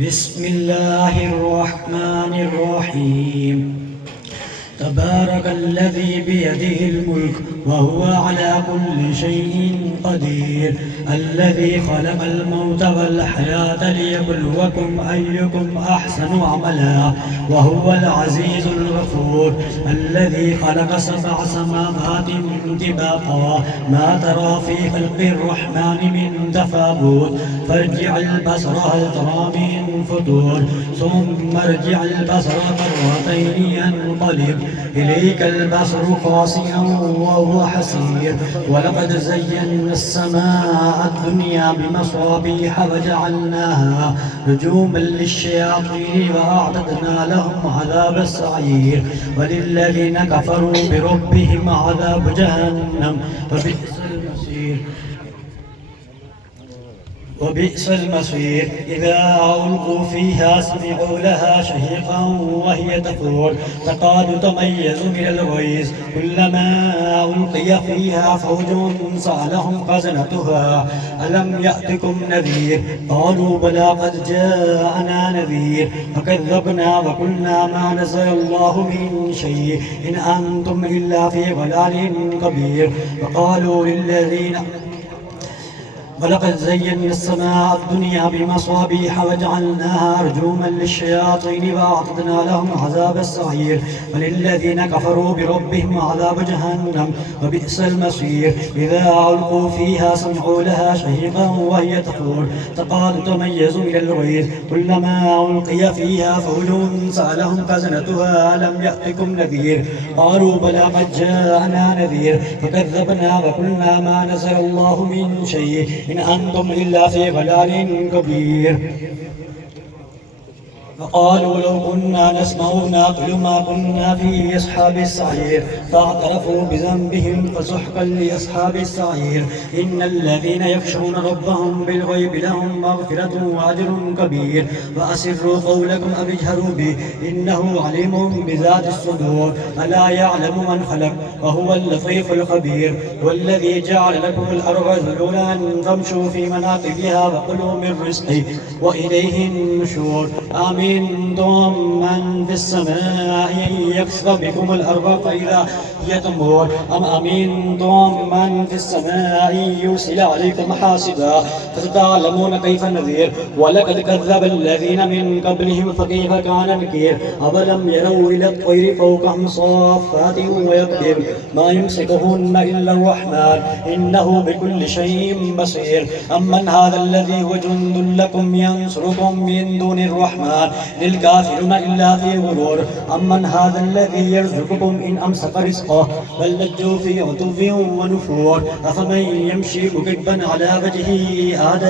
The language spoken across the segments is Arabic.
بسم الله الرحمن الرحيم تبارك الذي بيده الملك وهو على كل شيء قدير الذي خلق الموت والحياة ليبلوكم أيكم أحسن عملا وهو العزيز الغفور الذي خلق 7 سماوات طباقا ما ترى في خلق الرحمن من تفاوت فارجع البصر هل ترى من فطور ثم ارجع البصر مرتين ينقلب إليك البصر خاسئا وهو حسير ولقد زينا السماء الدنيا بمصابيح وجعلناها رجوما للشياطين وأعتدنا لهم عذاب السعير وللذين كفروا بربهم عذاب جهنم وبئس المصير إذا ألقوا فيها سمعوا لها شهيقا وهي تفور تكاد تميز من الغيظ كلما ألقي فيها فوج سألهم خزنتها ألم يأتكم نذير قالوا بلى قد جاءنا نذير فكذبنا وقلنا ما نزل الله من شيء إن أنتم إلا في ضلال كبير وقالوا للذين ولقد زينا السماء الدنيا بمصابيح وجعلناها رجوما للشياطين وأعتدنا لهم عذاب السعير وللذين كفروا بربهم عذاب جهنم وبئس المصير إذا ألقوا فيها سمعوا لها شهيقا وهي تفور تكاد تميز من الغيظ كلما ألقي فيها فوج سألهم خزنتها ألم يأتكم نذير قالوا بلى قد جاءنا نذير فكذبنا وقلنا ما نزل الله من شيء إن أنتم إلا في ضلال كبير فقالوا لو كنا نسمع نعقل ما كنا في أصحاب السعير فاعترفوا بذنبهم فسحقا لأصحاب السعير إن الذين يخشون ربهم بالغيب لهم مغفرة وأجر كبير وأسروا قولكم أو اجهروا به إنه عليم بذات الصدور ألا يعلم من خلق وهو اللطيف الخبير والذي جعل لكم الأرض ذلولا فامشوا في مناقبها وكلوا من رزقه وإليه النشور آمين من في السماء يخسف بكم الأرض فإذا هي تمور أم أمنتم من في السماء يرسل عليكم حاسبا فتعلمون كيف نذير ولقد كذب الذين من قبلهم فكيف كان نكير أولم يروا إلى الطير فوقهم صافات ويقدر ما يمسكهن إلا الرحمن إنه بكل شيء بصير أمن هذا الذي هو جند لكم ينصركم من دون الرحمن للكافرون إلا في غرور أمن هذا الذي يرزقكم إن أمسك رزقه بل لجوا في عتو ونفور أفمن يمشي مكبا على وجهه أهدى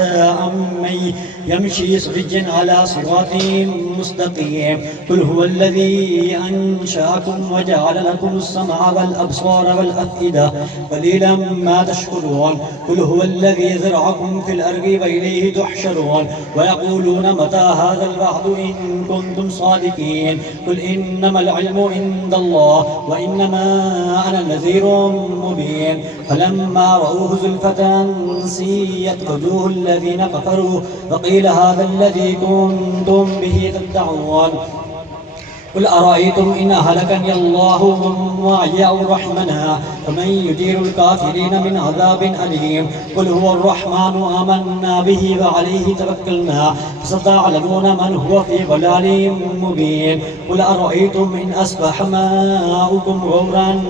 أمن يمشي سرجا على صراط مستقيم قل هو الذي أنشأكم وجعل لكم السمع والأبصار والأفئدة قليلا ما تشكرون قل هو الذي زرعكم في الأرض وإليه تحشرون ويقولون متى هذا الوعد إن كنتم صادقين قل إنما العلم عند الله وإنما أنا نذير مبين فلما رأوه زلفة سيئت وجوه الذين كفروا وقيل هذا الذي كنتم به تدعون قل أرأيتم إن أهلكني الله ومن معي أو رحمنا فمن يجير الكافرين من عذاب أليم قل هو الرحمن آمنا به وعليه توكلنا فستعلمون من هو في ضلال مبين قل أرأيتم إن أصبح ماؤكم غورا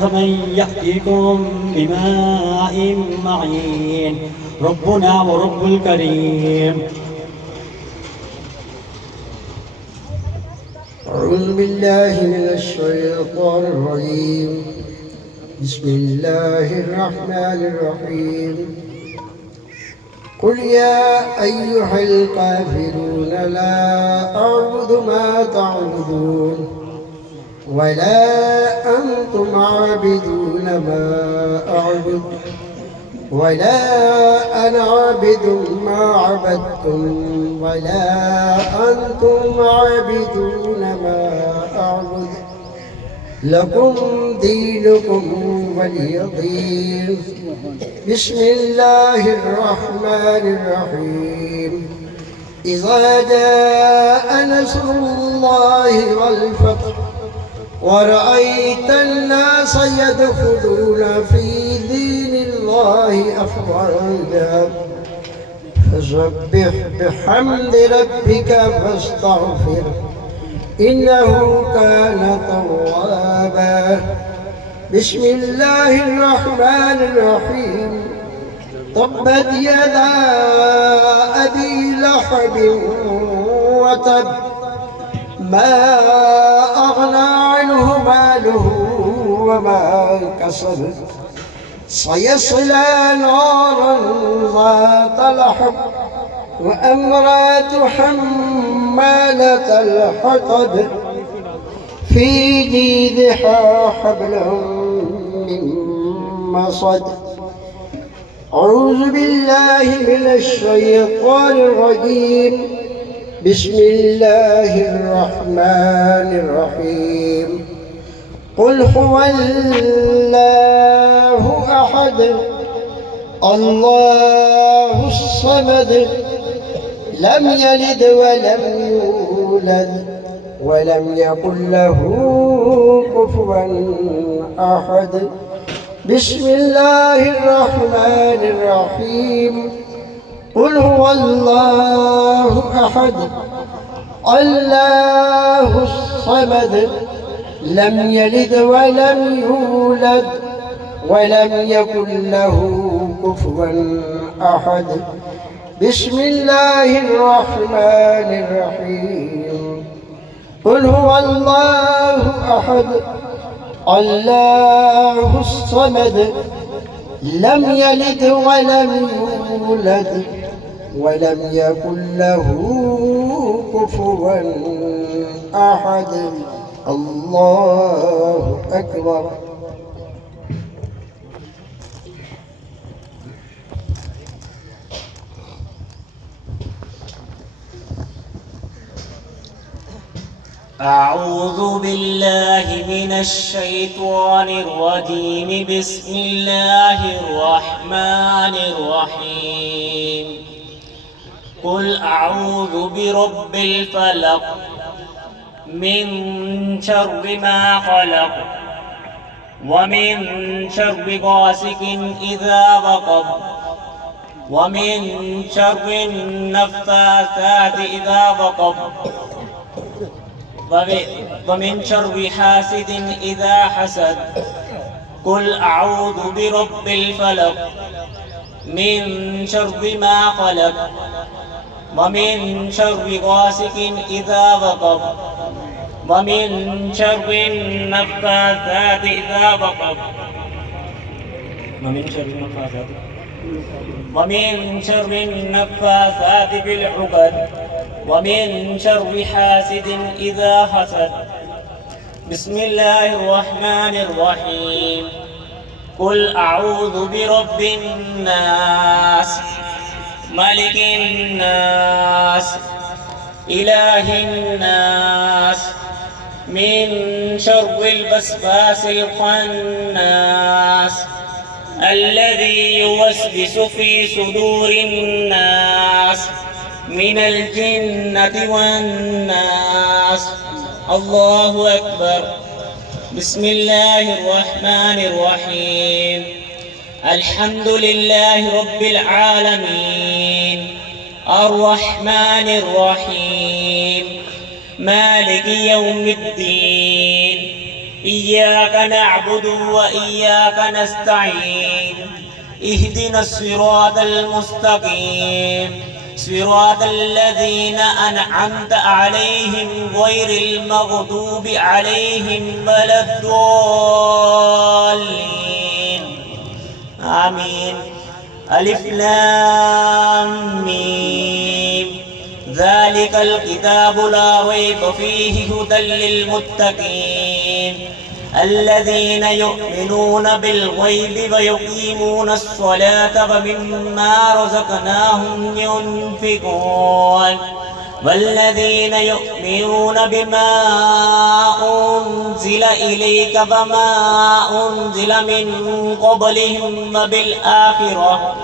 فمن يأتيكم بماء معين ربنا ورب الكريم. أعوذ بالله من الشيطان الرجيم بسم الله الرحمن الرحيم قل يا أيها الكافرون لا أعبد ما تعبدون ولا أنتم عابدون ما أعبد ولا أنا عابد ما عبدتم ولا أنتم عابدون ما أعبد لكم دينكم ولي دين. بسم الله الرحمن الرحيم. إذا جاء نصر الله والفتح ورأيت الناس يدخلون في دين الله أفواجا فسبح بحمد ربك واستغفره إنه كان توابا. بسم الله الرحمن الرحيم. تبت يدا أبي لهب وتب ما أغنى عنه ماله وما كسب سيصلى نارا ذات لهب وامرأته حمالة الحطب في جيدها حبل من مسد. أعوذ بالله من الشيطان الرجيم. بسم الله الرحمن الرحيم. قل هو الله أحد الله الصمد لم يلد ولم يولد ولم يكن له كفوا أحد. بسم الله الرحمن الرحيم. قل هو الله أحد الله الصمد لم يلد ولم يولد ولم يكن له كفوا أحد. بسم الله الرحمن الرحيم. قل هو الله أحد الله الصمد لم يلد ولم يولد ولم يكن له كفوا أحد. الله أكبر. أعوذ بالله من الشيطان الرجيم. بسم الله الرحمن الرحيم. قل أعوذ برب الفلق من شر ما خلق ومن شر غاسق إذا وقب ومن شر النفاثات إذا وقب ومن شر حاسد إذا حسد. قل أعوذ برب الفلق من شر ما خلق ومن شر غاسق إذا وقب ومن شر النفاثات إذا وقب ومن شر النفاثات في العقد ومن شر حاسد إذا حسد. بسم الله الرحمن الرحيم. قل أعوذ برب الناس ملك الناس إله الناس من شر الوسواس الخناس الذي يوسوس في صدور الناس من الجنة والناس. الله أكبر. بسم الله الرحمن الرحيم. الحمد لله رب العالمين الرحمن الرحيم مالك يوم الدين. إياك نعبد وإياك نستعين. اهدنا الصراط المستقيم صراط الذين أنعمت عليهم غير المغضوب عليهم ولا الضالين. آمين. ألف لام ميم. ذلك الكتاب لا ريب فيه هدى للمتقين الذين يؤمنون بالغيب ويقيمون الصلاة ومما رزقناهم ينفقون والذين يؤمنون بما أنزل إليك وما أنزل من قبلهم وبالآخرة